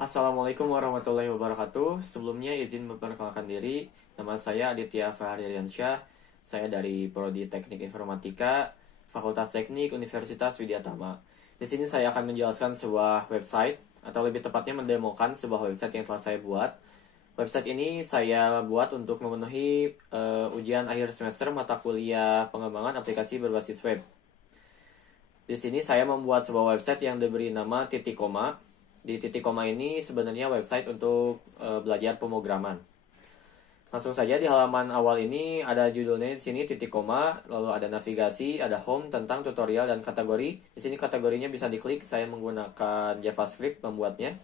Assalamualaikum warahmatullahi wabarakatuh. Sebelumnya izin memperkenalkan diri. Nama saya Aditya Fahririansyah. Saya dari Prodi Teknik Informatika, Fakultas Teknik Universitas Widyatama. Di sini saya akan menjelaskan sebuah website, atau lebih tepatnya mendemokan sebuah website yang telah saya buat. Website ini saya buat untuk memenuhi ujian akhir semester mata kuliah pengembangan aplikasi berbasis web. Di sini saya membuat sebuah website yang diberi nama titik koma. Di titik koma ini sebenarnya website untuk belajar pemrograman. Langsung saja di halaman awal ini ada judulnya di sini titik koma, lalu ada navigasi, ada home tentang tutorial dan kategori. Di sini kategorinya bisa diklik. Saya menggunakan JavaScript membuatnya.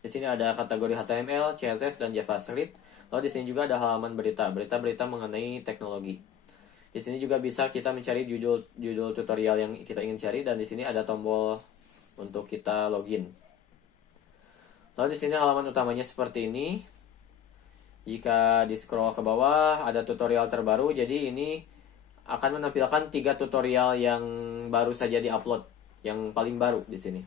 Di sini ada kategori HTML, CSS dan JavaScript. Lalu di sini juga ada halaman berita mengenai teknologi. Di sini juga bisa kita mencari judul tutorial yang kita ingin cari, dan di sini ada tombol untuk kita login. Lalu di sini halaman utamanya seperti ini. Jika di scroll ke bawah ada tutorial terbaru. Jadi ini akan menampilkan 3 tutorial yang baru saja diupload, yang paling baru di sini.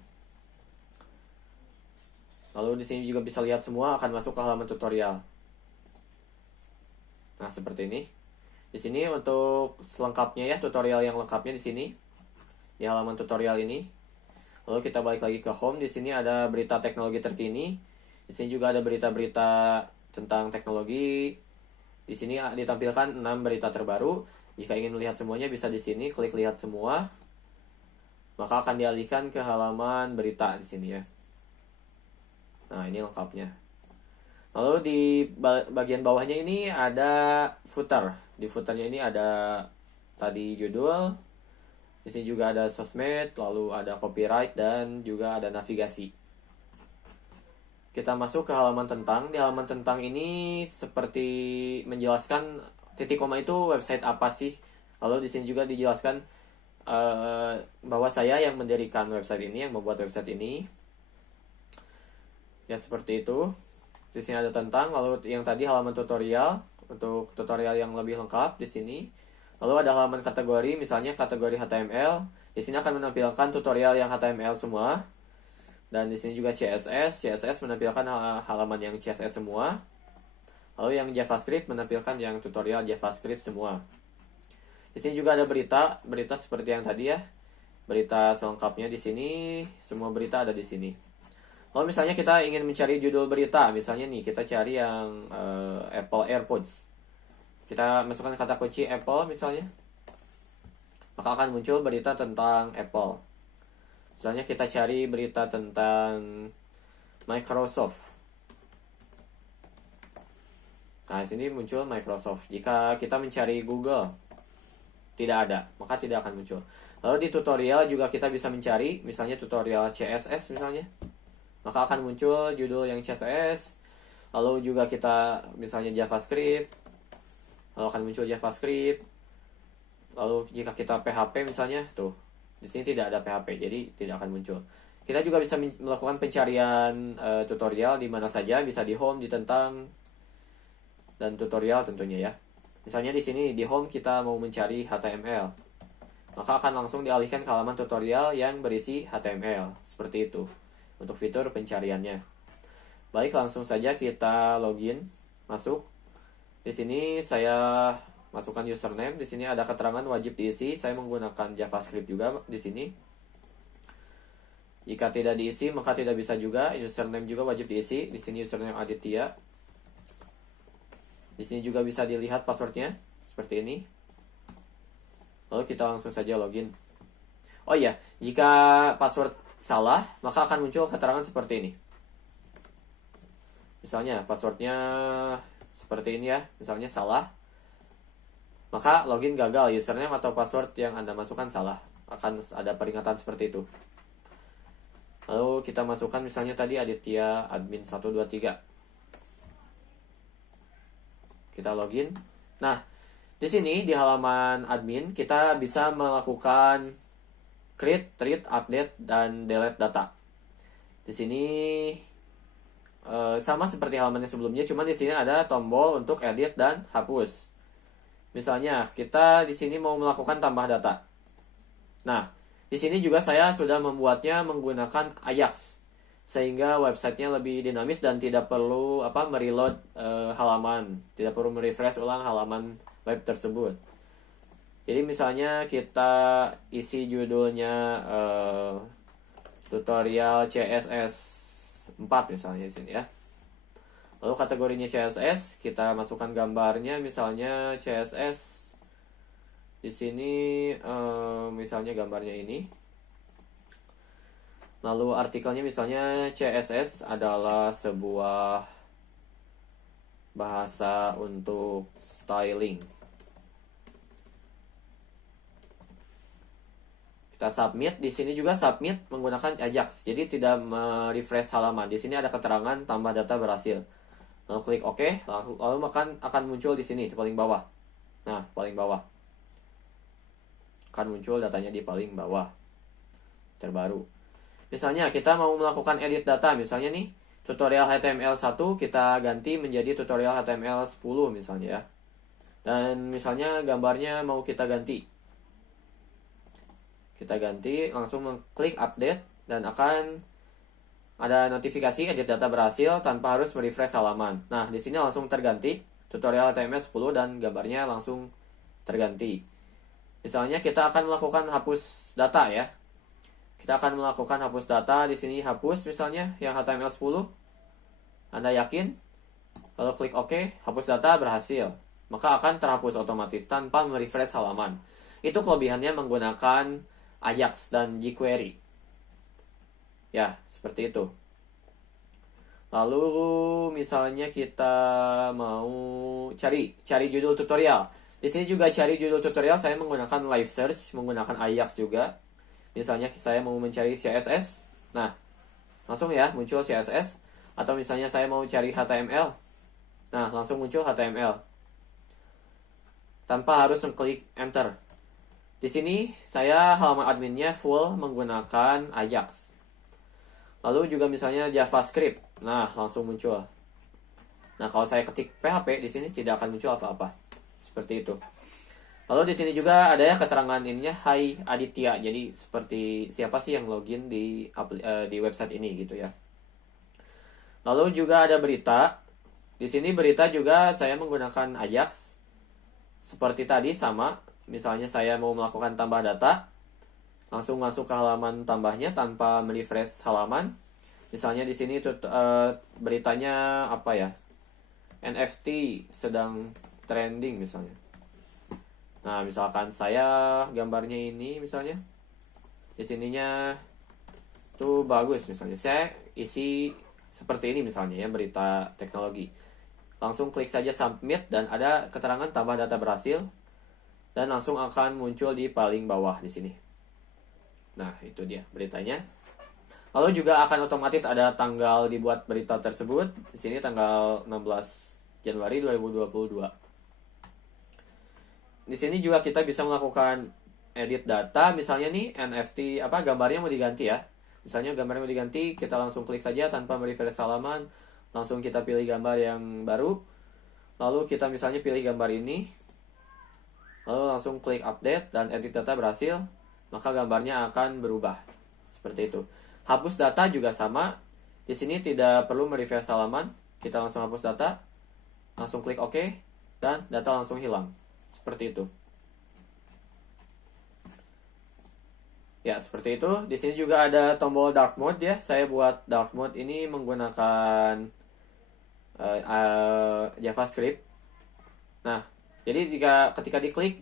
Lalu di sini juga bisa lihat semua akan masuk ke halaman tutorial. Nah, seperti ini. Di sini untuk selengkapnya ya, tutorial yang lengkapnya di sini di halaman tutorial ini. Lalu kita balik lagi ke home. Di sini ada berita teknologi terkini. Di sini juga ada berita-berita tentang teknologi. Di sini ditampilkan 6 berita terbaru. Jika ingin melihat semuanya bisa di sini klik lihat semua. Maka akan dialihkan ke halaman berita di sini ya. Nah, ini lengkapnya. Lalu di bagian bawahnya ini ada footer. Di footernya ini ada tadi judul. Di sini juga ada sosmed, lalu ada copyright, dan juga ada navigasi. Kita masuk ke halaman tentang. Di halaman tentang ini seperti menjelaskan titik koma itu website apa sih. Lalu di sini juga dijelaskan bahwa saya yang mendirikan website ini, yang membuat website ini. Ya, seperti itu. Di sini ada tentang, lalu yang tadi halaman tutorial, untuk tutorial yang lebih lengkap di sini. Lalu ada halaman kategori, misalnya kategori HTML. Di sini akan menampilkan tutorial yang HTML semua. Dan di sini juga CSS. CSS menampilkan halaman yang CSS semua. Lalu yang JavaScript menampilkan yang tutorial JavaScript semua. Di sini juga ada berita, berita seperti yang tadi ya. Berita selengkapnya di sini, semua berita ada di sini. Lalu misalnya kita ingin mencari judul berita, misalnya nih kita cari yang Apple AirPods. Kita masukkan kata kunci Apple misalnya, maka akan muncul berita tentang Apple. Misalnya kita cari berita tentang Microsoft. Nah, sini muncul Microsoft. Jika kita mencari Google, tidak ada, maka tidak akan muncul. Lalu di tutorial juga kita bisa mencari, misalnya tutorial CSS misalnya, maka akan muncul judul yang CSS. Lalu juga kita misalnya JavaScript, lalu akan muncul JavaScript. Lalu jika kita PHP misalnya, tuh di sini tidak ada PHP, jadi tidak akan muncul. Kita juga bisa melakukan pencarian tutorial di mana saja, bisa di home, di tentang, dan tutorial tentunya ya. Misalnya di sini di home kita mau mencari HTML, maka akan langsung dialihkan ke halaman tutorial yang berisi HTML. Seperti itu untuk fitur pencariannya. Baik, langsung saja kita login, masuk. Di sini saya masukkan username. Di sini ada keterangan wajib diisi. Saya menggunakan JavaScript juga di sini. Jika tidak diisi maka tidak bisa juga. Username juga wajib diisi. Di sini username Aditya. Di sini juga bisa dilihat passwordnya seperti ini. Lalu kita langsung saja login. Oh iya, jika password salah maka akan muncul keterangan seperti ini. Misalnya passwordnya seperti ini ya, misalnya salah, maka login gagal, username atau password yang Anda masukkan salah. Akan ada peringatan seperti itu. Lalu kita masukkan misalnya tadi Aditya admin 123. Kita login. Nah, di sini di halaman admin kita bisa melakukan create, read, update, dan delete data. Di sini sama seperti halaman yang sebelumnya, cuma di sini ada tombol untuk edit dan hapus. Misalnya kita di sini mau melakukan tambah data. Nah, di sini juga saya sudah membuatnya menggunakan Ajax. sehingga websitenya lebih dinamis dan tidak perlu mereload halaman, tidak perlu merefresh ulang halaman web tersebut. Jadi misalnya kita isi judulnya tutorial CSS 4 misalnya di sini ya. Lalu kategorinya CSS, kita masukkan gambarnya misalnya CSS. Di sini misalnya gambarnya ini. Lalu artikelnya misalnya CSS adalah sebuah bahasa untuk styling. Kita submit, di sini juga submit menggunakan Ajax. Jadi tidak refresh halaman. Di sini ada keterangan tambah data berhasil. Lalu klik OK, lalu akan muncul di sini di paling bawah. Nah, paling bawah. Akan muncul datanya di paling bawah. Terbaru. Misalnya kita mau melakukan edit data, misalnya nih tutorial HTML1 kita ganti menjadi tutorial HTML10 misalnya ya. Dan misalnya gambarnya mau kita ganti. Kita ganti, langsung mengklik update dan akan ada notifikasi edit data berhasil tanpa harus merefresh halaman. Nah, di sini langsung terganti tutorial HTML10 dan gambarnya langsung terganti. Misalnya kita akan melakukan hapus data ya. Kita akan melakukan hapus data, di sini hapus misalnya yang HTML10. Anda yakin? Lalu klik OK, hapus data berhasil. Maka akan terhapus otomatis tanpa merefresh halaman. Itu kelebihannya menggunakan Ajax dan jQuery. Ya, seperti itu. Lalu misalnya kita mau cari judul tutorial. Di sini juga cari judul tutorial saya menggunakan live search, menggunakan Ajax juga. Misalnya saya mau mencari CSS. Nah, langsung ya muncul CSS. Atau misalnya saya mau cari HTML. Nah, langsung muncul HTML. Tanpa harus mengklik enter. Di sini saya halaman adminnya full menggunakan Ajax. Lalu juga misalnya JavaScript. Nah, langsung muncul. Nah, kalau saya ketik PHP di sini tidak akan muncul apa-apa. Seperti itu. Lalu di sini juga ada ya keterangan ininya Hai Aditya. Jadi seperti siapa sih yang login di website ini gitu ya. Lalu juga ada berita. Di sini berita juga saya menggunakan Ajax. Seperti tadi sama. Misalnya saya mau melakukan tambah data. Langsung masuk ke halaman tambahnya tanpa merefresh halaman. Misalnya di sini beritanya apa ya? NFT sedang trending misalnya. Nah, misalkan saya gambarnya ini misalnya. Di sininya tuh bagus misalnya. Saya isi seperti ini misalnya ya, berita teknologi. Langsung klik saja submit dan ada keterangan tambah data berhasil dan langsung akan muncul di paling bawah di sini. Nah, itu dia beritanya. Lalu juga akan otomatis ada tanggal dibuat berita tersebut. Di sini tanggal 16 Januari 2022. Di sini juga kita bisa melakukan edit data. Misalnya nih NFT gambarnya mau diganti ya. Misalnya gambarnya mau diganti, kita langsung klik saja tanpa merefresh halaman. Langsung kita pilih gambar yang baru. Lalu kita misalnya pilih gambar ini. Lalu langsung klik update dan edit data berhasil. Maka gambarnya akan berubah. Seperti itu. Hapus data juga sama. Di sini tidak perlu merefresh halaman. Kita langsung hapus data. Langsung klik OK. Dan data langsung hilang. Seperti itu. Ya, seperti itu. Di sini juga ada tombol dark mode ya. Saya buat dark mode ini menggunakan JavaScript. Nah, jadi ketika diklik,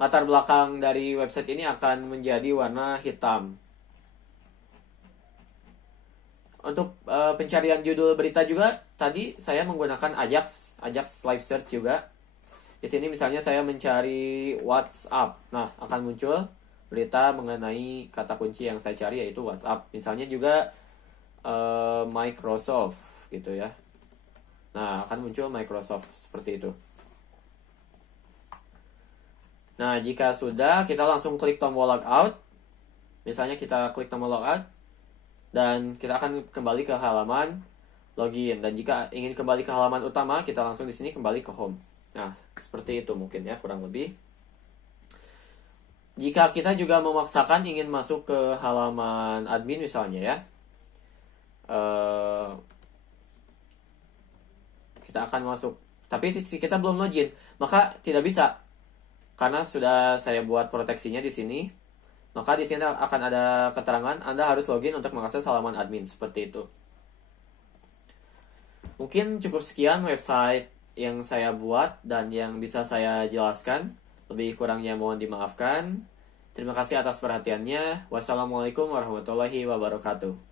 latar belakang dari website ini akan menjadi warna hitam. Untuk pencarian judul berita juga tadi saya menggunakan Ajax Live Search juga. Di sini misalnya saya mencari WhatsApp. Nah, akan muncul berita mengenai kata kunci yang saya cari yaitu WhatsApp. Misalnya juga Microsoft gitu ya. Nah, akan muncul Microsoft seperti itu. Nah, jika sudah, kita langsung klik tombol logout. Misalnya kita klik tombol logout. Dan kita akan kembali ke halaman login. Dan jika ingin kembali ke halaman utama, kita langsung di sini kembali ke home. Nah, seperti itu mungkin ya, kurang lebih. Jika kita juga memaksakan ingin masuk ke halaman admin misalnya ya. eh, kita akan masuk, tapi kita belum login, maka tidak bisa karena sudah saya buat proteksinya di sini. Maka di sini akan ada keterangan Anda harus login untuk mengakses halaman admin, seperti itu. Mungkin cukup sekian website yang saya buat dan yang bisa saya jelaskan. Lebih kurangnya mohon dimaafkan. Terima kasih atas perhatiannya. Wassalamualaikum warahmatullahi wabarakatuh.